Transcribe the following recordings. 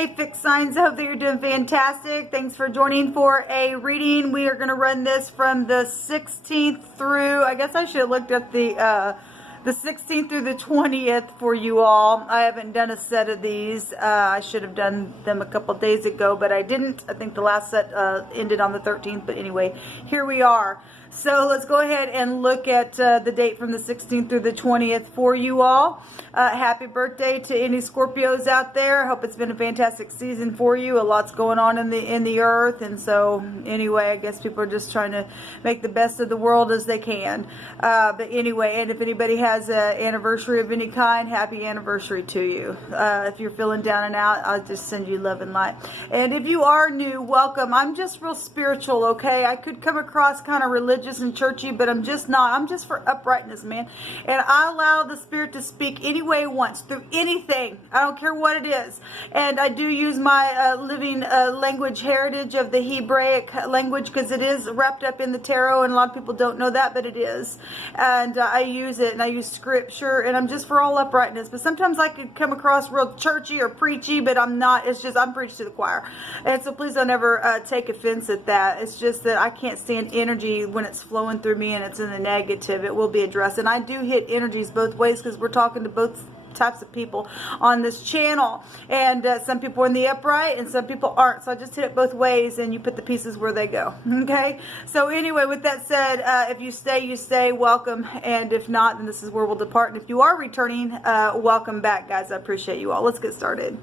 Hey, fixed signs, I hope that you're doing fantastic. Thanks for joining for a reading. We are going to run this from the 16th through, I guess I should have looked at the 16th through the 20th for you all. I haven't done a set of these. I should have done them a couple days ago, but I didn't. I think the last set ended on the 13th, but anyway, here we are. So let's go ahead and look at the date from the 16th through the 20th for you all. Happy birthday to any Scorpios out there. I hope it's been a fantastic season for you. A lot's going on in the earth, and so anyway, I guess people are just trying to make the best of the world as they can. But anyway, and if anybody has an anniversary of any kind, happy anniversary to you. If you're feeling down and out, I'll just send you love and light. And if you are new, welcome. I'm just real spiritual, okay? I could come across kind of religious and churchy, but I'm just not. I'm just for uprightness, man. And I allow the Spirit to speak any way it wants, through anything. I don't care what it is. And I do use my living language heritage of the Hebraic language, because it is wrapped up in the tarot, and a lot of people don't know that, but it is. And I use it, and I use scripture, and I'm just for all uprightness. But sometimes I could come across real churchy or preachy, but I'm not. It's just I'm preached to the choir. And so please don't ever take offense at that. It's just that I can't stand energy when it's flowing through me and it's in the negative. It will be addressed. And I do hit energies both ways, because we're talking to both types of people on this channel, and some people are in the upright and some people aren't, so I just hit it both ways, and you put the pieces where they go. Okay, so anyway, with that said, if you stay, welcome, and if not, then this is where we'll depart. And if you are returning, welcome back, guys. I appreciate you all. Let's get started.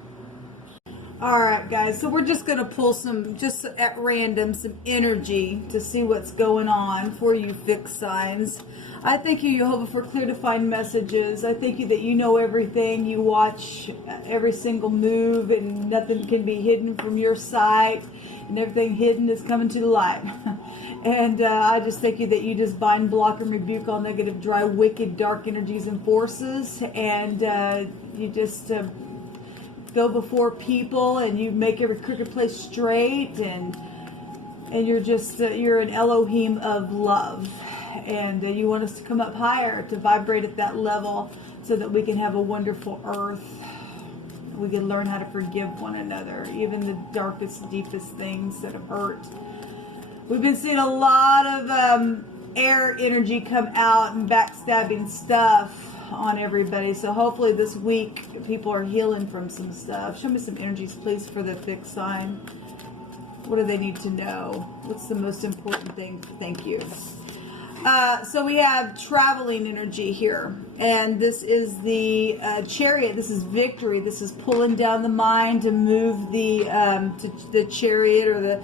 Alright, guys, so we're just going to pull some, just at random, some energy to see what's going on for you fixed signs. I thank you, Jehovah, for clear defined messages. I thank you that you know everything. You watch every single move, and nothing can be hidden from your sight, and everything hidden is coming to the light. And I just thank you that you just bind, block, and rebuke all negative, dry, wicked, dark energies and forces, and you just go before people, and you make every crooked place straight, and you're just you're an Elohim of love, and you want us to come up higher, to vibrate at that level, so that we can have a wonderful earth. We can learn how to forgive one another, even the darkest, deepest things that have hurt. We've been seeing a lot of air energy come out, and backstabbing stuff on everybody, so hopefully this week people are healing from some stuff. Show me some energies, please, for the fixed sign. What do they need to know? What's the most important thing? Thank you. So we have traveling energy here, and this is the chariot. This is victory. This is pulling down the mind to move the chariot, or the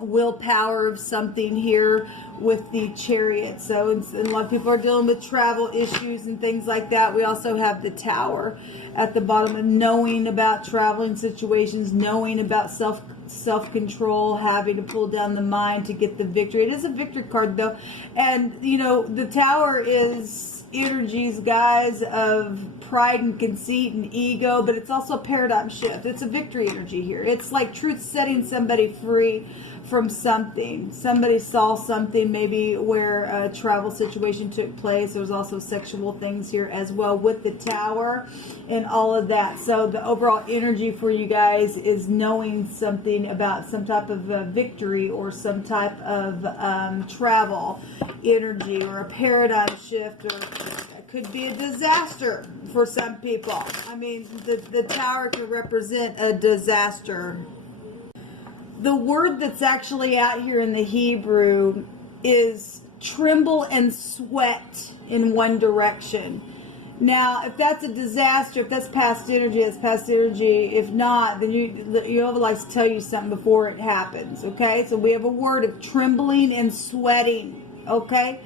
willpower of something here with the chariot. So and a lot of people are dealing with travel issues and things like that. We also have the tower at the bottom, and knowing about traveling situations, knowing about self-control, having to pull down the mind to get the victory. It is a victory card, though, and the tower is energies, guys, of pride and conceit and ego, but it's also a paradigm shift. It's a victory energy here. It's like truth setting somebody free from something. Somebody saw something, maybe where a travel situation took place. There's also sexual things here as well with the tower and all of that. So the overall energy for you guys is knowing something about some type of victory, or some type of travel energy, or a paradigm shift, or it could be a disaster for some people. I mean, the tower could represent a disaster. The word that's actually out here in the Hebrew is tremble and sweat in one direction. Now, if that's a disaster, if that's past energy, that's past energy. If not, then you likes to tell you something before it happens, okay? So we have a word of trembling and sweating, okay?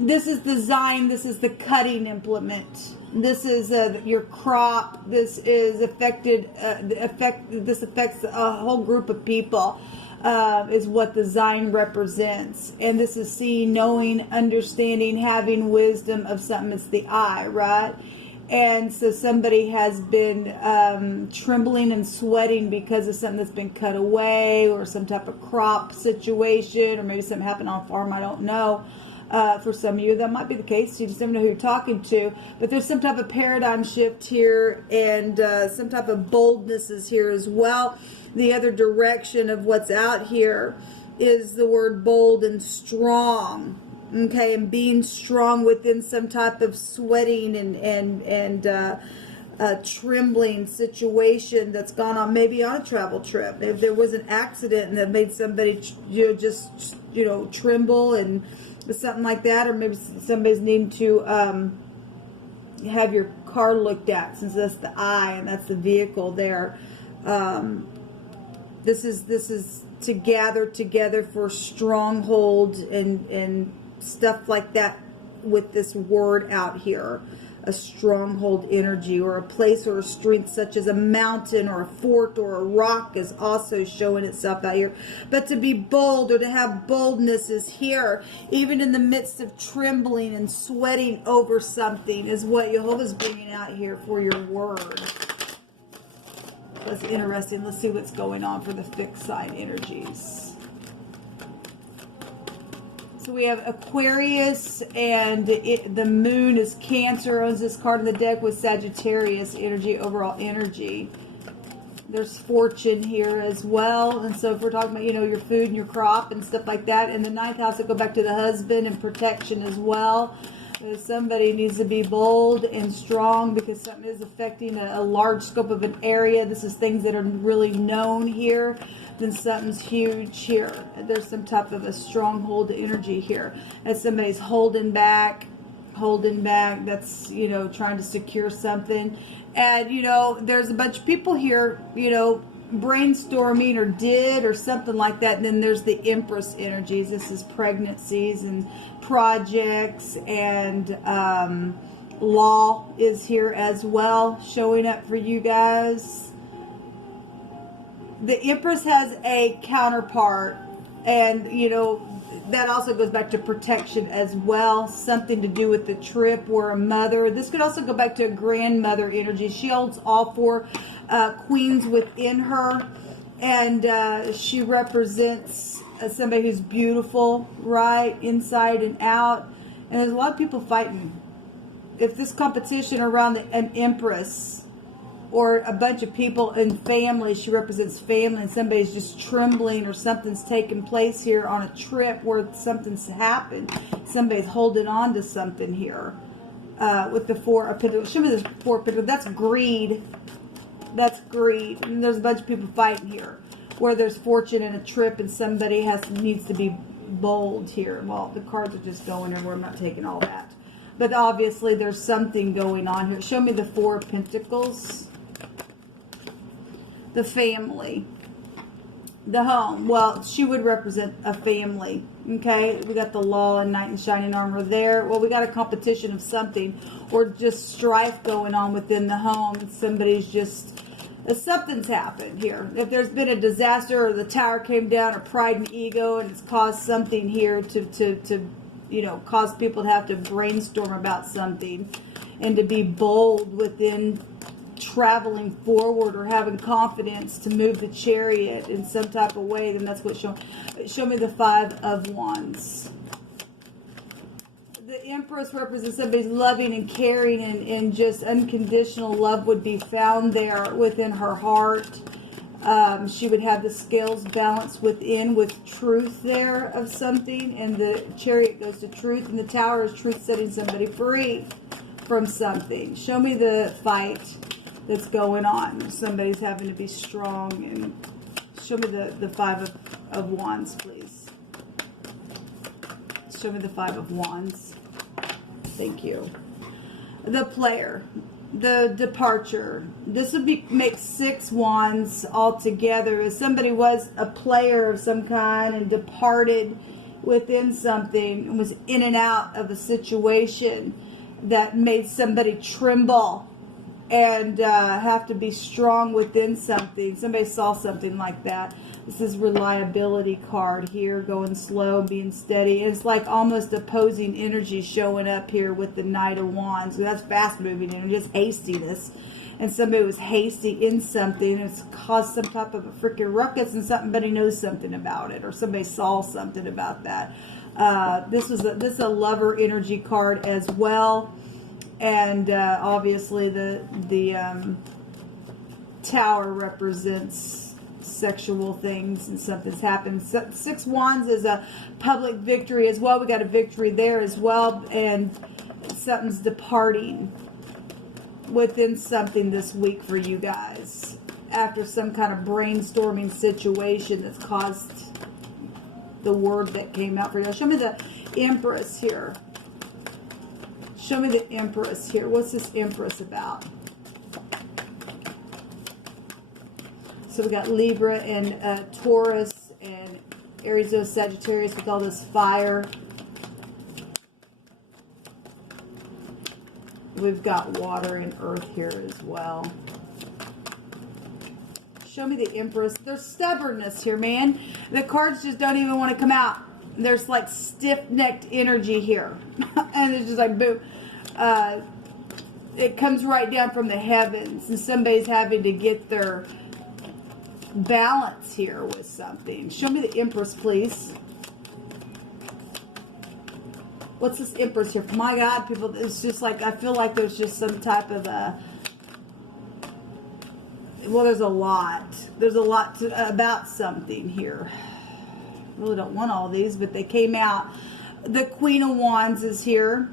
This is the Zion. This is the cutting implement. This is your crop. This is this affects a whole group of people. Is what the Zion represents, and this is seeing, knowing, understanding, having wisdom of something. It's the eye, right? And so somebody has been trembling and sweating because of something that's been cut away, or some type of crop situation, or maybe something happened on a farm. I don't know. For some of you, that might be the case. You just don't know who you're talking to. But there's some type of paradigm shift here, and some type of boldness is here as well. The other direction of what's out here is the word bold and strong. Okay, and being strong within some type of sweating and trembling situation that's gone on, maybe on a travel trip. If there was an accident and that made somebody, tremble and something like that, or maybe somebody's needing to have your car looked at, since that's the eye and that's the vehicle there. This is to gather together for stronghold and stuff like that with this word out here. A stronghold energy, or a place or a strength such as a mountain or a fort or a rock is also showing itself out here. But to be bold or to have boldness is here, even in the midst of trembling and sweating over something, is what Jehovah's bringing out here for your word. That's interesting. Let's see what's going on for the fixed sign energies. So we have Aquarius, and the moon is Cancer, owns this card in the deck, with Sagittarius energy, overall energy. There's fortune here as well. And so if we're talking about, your food and your crop and stuff like that, in the 9th house, it go back to the husband and protection as well. Somebody needs to be bold and strong because something is affecting a large scope of an area. This is things that are really known here. Then something's huge here. There's some type of a stronghold energy here. As somebody's holding back. That's, trying to secure something. And, there's a bunch of people here, brainstorming or something like that. And then there's the Empress energies. This is pregnancies and projects, and law is here as well, showing up for you guys. The Empress has a counterpart, and that also goes back to protection as well. Something to do with the trip, or a mother. This could also go back to a grandmother energy. She holds all 4 queens within her, and she represents somebody who's beautiful, right, inside and out. And there's a lot of people fighting. If this competition around an Empress, or a bunch of people in family, she represents family, and somebody's just trembling, or something's taking place here on a trip where something's happened. Somebody's holding on to something here. With the 4 of Pentacles. Show me this 4 of Pentacles. That's greed. That's greed. And there's a bunch of people fighting here, where there's fortune in a trip, and somebody needs to be bold here. Well, the cards are just going everywhere. I'm not taking all that. But obviously there's something going on here. Show me the 4 of Pentacles. The family. The home. Well, she would represent a family. Okay, we got the law and knight in shining armor there. Well, we got a competition of something, or just strife going on within the home. Somebody's just, something's happened here. If there's been a disaster, or the tower came down, or pride and ego, and it's caused something here to cause people to have to brainstorm about something, and to be bold within traveling forward, or having confidence to move the chariot in some type of way, then that's what's showing. Show me the 5 of Wands. The Empress represents somebody's loving and caring, and just unconditional love would be found there within her heart. She would have the scales balanced within with truth there of something, and the chariot goes to truth, and the tower is truth, setting somebody free from something. Show me the fight that's going on. Somebody's having to be strong. And show me the 5 of Wands, please. Show me the 5 of Wands. Thank you. The player. The departure. This would make 6 wands altogether. If somebody was a player of some kind and departed within something, and was in and out of a situation that made somebody tremble and have to be strong within something. Somebody saw something like that. This is reliability card here, going slow, being steady. It's like almost opposing energy showing up here with the Knight of Wands. That's fast moving energy, just hastiness. And somebody was hasty in something, and it's caused some type of a freaking ruckus, and somebody knows something about it, or somebody saw something about that. This is a lover energy card as well. And obviously the Tower represents sexual things, and something's happened. 6 Wands is a public victory as well. We got a victory there as well, and something's departing within something this week for you guys after some kind of brainstorming situation that's caused the word that came out for you. Show me the Empress here. Show me the Empress here. What's this Empress about? So we got Libra and Taurus and Aries, Sagittarius with all this fire. We've got water and earth here as well. Show me the Empress. There's stubbornness here, man. The cards just don't even want to come out. There's like stiff-necked energy here. And it's just like, boom. It comes right down from the heavens. And somebody's having to get their balance here with something. Show me the Empress, please. What's this Empress here? My God, people, it's just like, I feel like there's just some type of a, well, there's a lot. There's a lot about something here. I really don't want all these, but they came out. The Queen of Wands is here.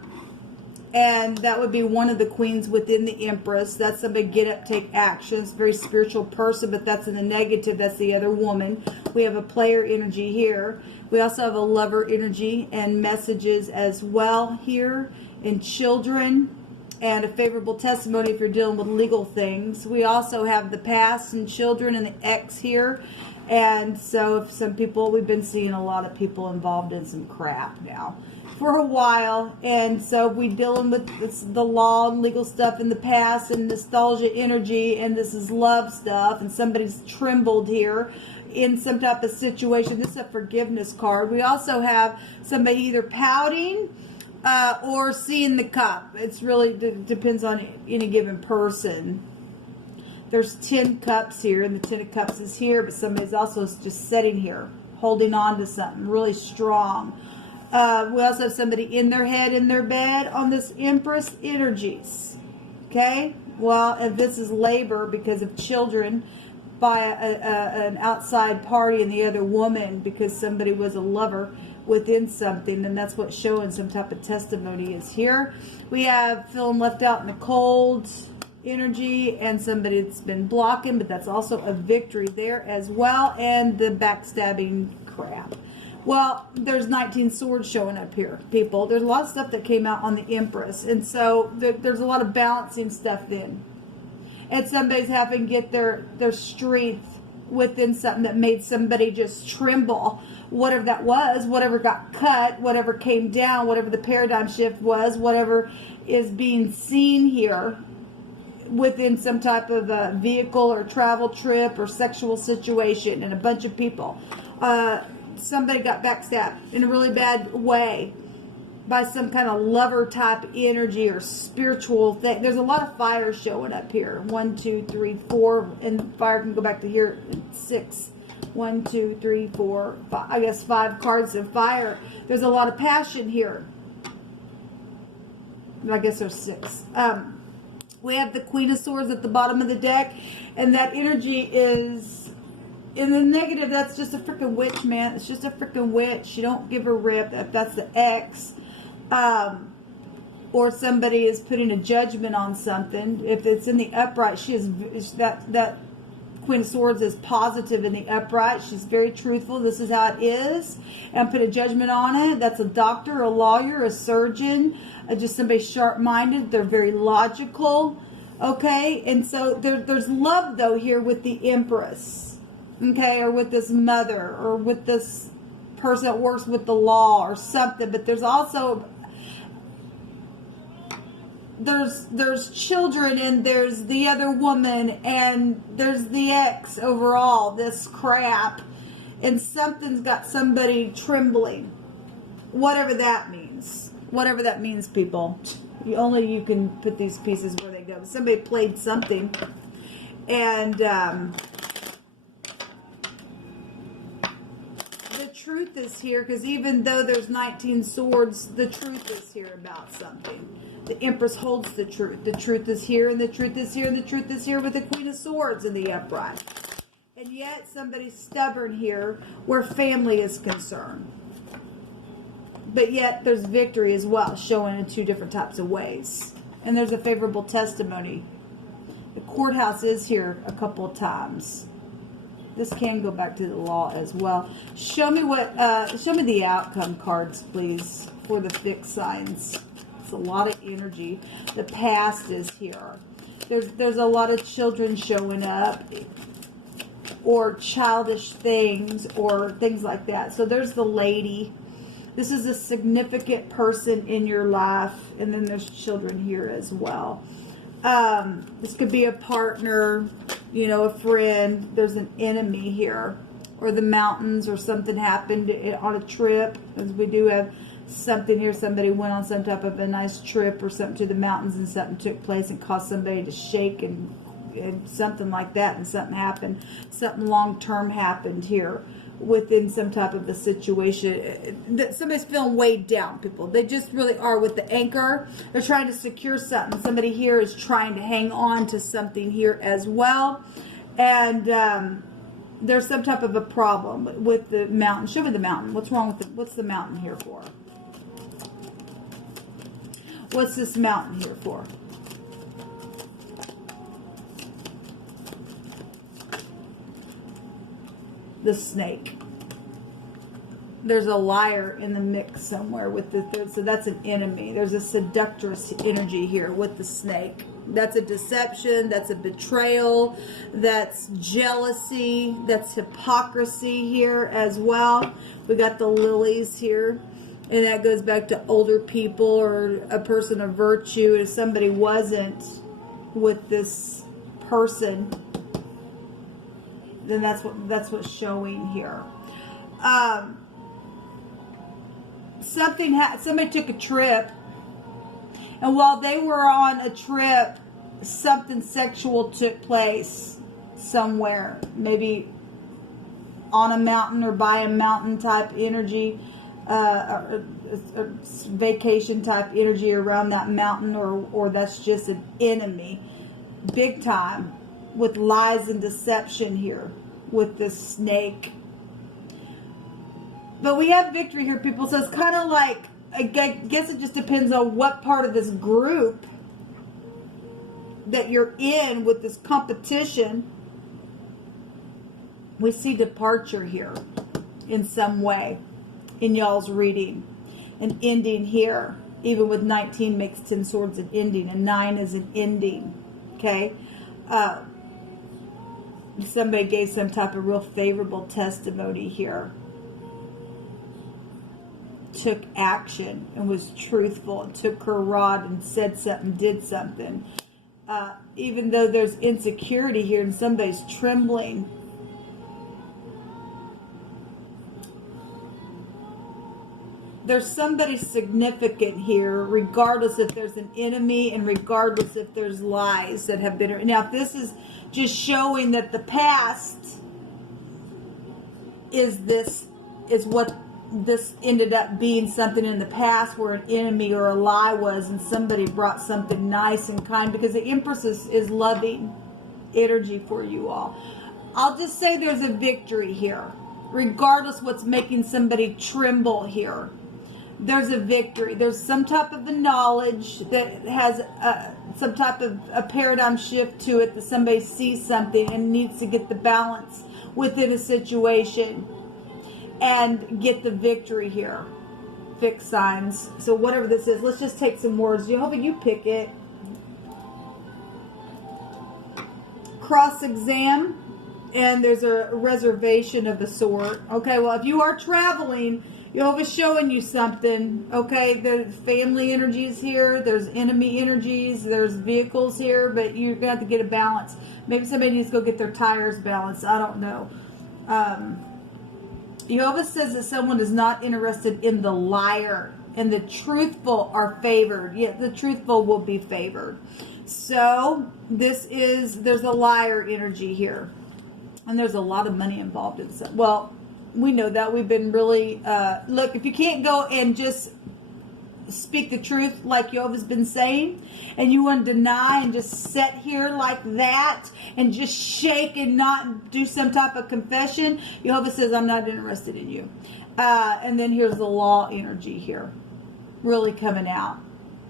And that would be one of the queens within the Empress. That's somebody get up, take action. It's a very spiritual person, but that's in the negative. That's the other woman. We have a player energy here. We also have a lover energy and messages as well here. And children and a favorable testimony if you're dealing with legal things. We also have the past and children and the ex here. And so if some people, we've been seeing a lot of people involved in some crap now for a while. And so we dealing with the law and legal stuff in the past and nostalgia energy, and this is love stuff, and somebody's trembled here in some type of situation. This is a forgiveness card. We also have somebody either pouting or seeing the cup. It's really depends on any given person. There's 10 cups here, and the 10 of cups is here, but somebody's also just sitting here holding on to something really strong. We also have somebody in their head, in their bed on this Empress energies. Okay? Well, if this is labor because of children by an outside party and the other woman because somebody was a lover within something, then that's what's showing some type of testimony is here. We have feeling left out in the cold energy and somebody that's been blocking, but that's also a victory there as well, and the backstabbing crap. Well, there's 19 swords showing up here, people. There's a lot of stuff that came out on the Empress. And so there's a lot of balancing stuff in. And somebody's having to get their strength within something that made somebody just tremble. Whatever that was, whatever got cut, whatever came down, whatever the paradigm shift was, whatever is being seen here within some type of a vehicle or travel trip or sexual situation and a bunch of people. Somebody got backstabbed in a really bad way by some kind of lover type energy or spiritual thing. There's a lot of fire showing up here. 1, 2, 3, 4, and fire can go back to here. 6. 1, 2, 3, 4, 5. I guess 5 cards of fire. There's a lot of passion here. I guess there's 6. We have the Queen of Swords at the bottom of the deck, and that energy is in the negative. That's just a freaking witch, man. It's just a freaking witch. You don't give a rip if that's the ex, or somebody is putting a judgment on something. If it's in the upright, she is that Queen of Swords is positive in the upright. She's very truthful. This is how it is, and put a judgment on it. That's a doctor, a lawyer, a surgeon, just somebody sharp-minded. They're very logical. Okay, and so there's love though here with the Empress. Okay, or with this mother, or with this person that works with the law or something. But there's also there's children, and there's the other woman, and there's the ex overall, this crap, and something's got somebody trembling. Whatever that means. Whatever that means, people. Only you can put these pieces where they go. Somebody played something, and the truth is here, because even though there's 19 swords, the truth is here about something. The Empress holds the truth. The truth is here, and the truth is here, and the truth is here with the Queen of Swords in the upright. And yet somebody's stubborn here where family is concerned. But yet there's victory as well, showing in two different types of ways. And there's a favorable testimony. The courthouse is here a couple of times. This can go back to the law as well. Show me show me the outcome cards, please, for the fixed signs. It's a lot of energy. The past is here. There's a lot of children showing up, or childish things, or things like that. So there's the lady. This is a significant person in your life, and then there's children here as well. This could be a partner, you know, a friend. There's an enemy here, or the mountains, or something happened on a trip, as we do have something here. Somebody went on some type of a nice trip or something to the mountains, and something took place and caused somebody to shake and something like that, and something happened. Something long-term happened here within some type of a situation. Somebody's feeling weighed down, people. They just really are with the anchor. They're trying to secure something. Somebody here is trying to hang on to something here as well. And there's some type of a problem with the mountain. Show me the mountain. What's wrong with it? What's the mountain here for? What's this mountain here for? The snake. There's a liar in the mix somewhere with the third, so that's an enemy. There's a seductress energy here with the snake. That's a deception, that's a betrayal, that's jealousy, that's hypocrisy here as well. We got the lilies here, and that goes back to older people or a person of virtue. If somebody wasn't with this person, then that's what's showing here. Somebody took a trip, and while they were on a trip, something sexual took place somewhere, maybe on a mountain or by a mountain type energy, or vacation type energy around that mountain, or that's just an enemy, big time, with lies and deception here with this snake. But we have victory here, people. So it's kind of like, I guess it just depends on what part of this group that you're in with this competition. We see departure here in some way in y'all's reading. An ending here. Even with 19 makes 10 swords an ending. And 9 is an ending. Okay? Somebody gave some type of real favorable testimony here. Took action and was truthful and took her rod and said something, did something. Even though there's insecurity here and somebody's trembling. There's somebody significant here, regardless if there's an enemy and regardless if there's lies that have been. Now, if this is just showing that the past is what this ended up being, something in the past where an enemy or a lie was, and somebody brought something nice and kind, because the Empress is loving energy for you all. I'll just say there's a victory here, regardless what's making somebody tremble here. There's a victory. There's some type of a knowledge that has some type of a paradigm shift to it, that somebody sees something and needs to get the balance within a situation and get the victory here. Fixed signs. So whatever this is, let's just take some words. Jehovah, you pick it. Cross-exam, and there's a reservation of a sort. Okay, well, if you are traveling, Jehovah's showing you something. Okay, there's family energies here, there's enemy energies, there's vehicles here, but you're going to have to get a balance. Maybe somebody needs to go get their tires balanced. I don't know. Jehovah says that someone is not interested in the liar, and the truthful are favored. Yet the truthful will be favored. So there's a liar energy here, and there's a lot of money involved in this. Well, We know that. We've been really, look, if you can't go and just speak the truth like Jehovah's been saying, and you want to deny and just sit here like that and just shake and not do some type of confession, Jehovah says, I'm not interested in you. And then here's the law energy here, really coming out.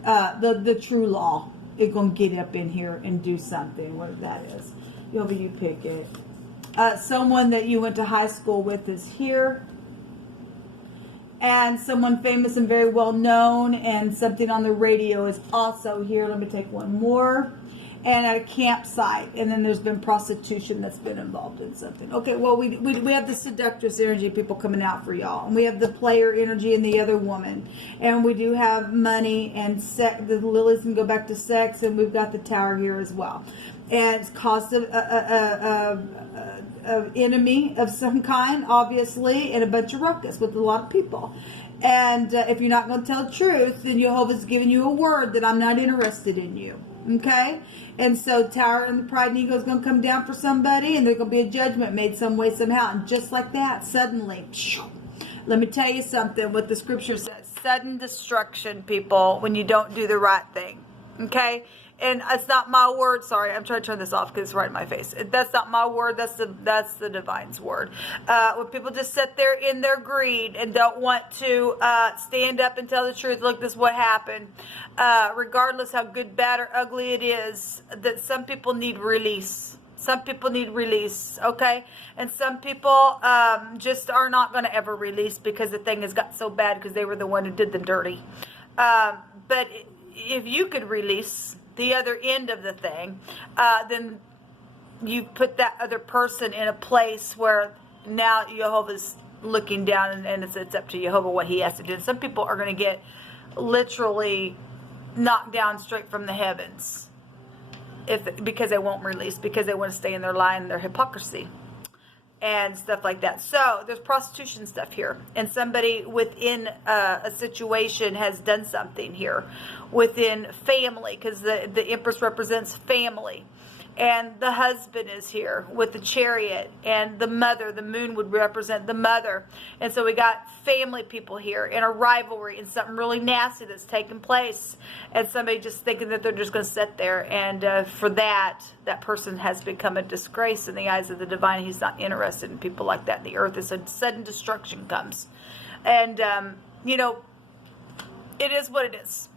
The true law is going to get up in here and do something, what that is. Jehovah, you pick it. Someone that you went to high school with is here. And someone famous and very well known, and something on the radio is also here. Let me take one more. And at a campsite. And then there's been prostitution that's been involved in something. Okay, well, we have the seductress energy people coming out for y'all. And we have the player energy and the other woman. And we do have money and sex. The lilies can go back to sex. And we've got the tower here as well. And it's caused an enemy of some kind, obviously, and a bunch of ruckus with a lot of people. And if you're not going to tell the truth, then Jehovah's giving you a word that I'm not interested in you. Okay? And so Tower and the Pride and Ego is going to come down for somebody, and there's going to be a judgment made some way, somehow. And just like that, suddenly, let me tell you something, what the scripture says. Sudden destruction, people, when you don't do the right thing. Okay? And it's not my word. Sorry, I'm trying to turn this off because it's right in my face. That's not my word. That's the divine's word. When people just sit there in their greed and don't want to stand up and tell the truth. Look, this is what happened. Regardless how good, bad, or ugly it is, that some people need release. Some people need release, okay? And some people just are not going to ever release because the thing has got so bad because they were the one who did them dirty. But if you could release the other end of the thing, then you put that other person in a place where now Jehovah's looking down, and it's up to Jehovah what he has to do. And some people are going to get literally knocked down straight from the heavens because they won't release, because they want to stay in their lie and their hypocrisy and stuff like that. So there's prostitution stuff here, and somebody within a situation has done something here within family, because the Empress represents family, and the husband is here with the Chariot, and the mother, the moon would represent the mother. And so we got family people here, and a rivalry, and something really nasty that's taking place, and somebody just thinking that they're just going to sit there, and for that person has become a disgrace in the eyes of the divine. He's not interested in people like that. The earth is a sudden destruction comes, and you know, it is what it is,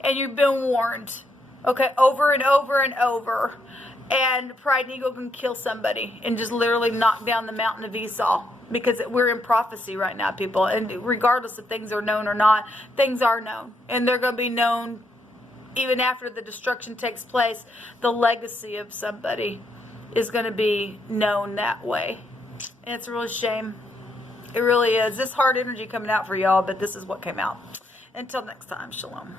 and you've been warned, okay, over and over and over. And Pride and Ego can kill somebody and just literally knock down the mountain of Esau, because we're in prophecy right now, people. And regardless if things are known or not, things are known, and they're going to be known even after the destruction takes place. The legacy of somebody is going to be known that way, and it's a real shame. It really is. This hard energy coming out for y'all, but this is what came out. Until next time, shalom.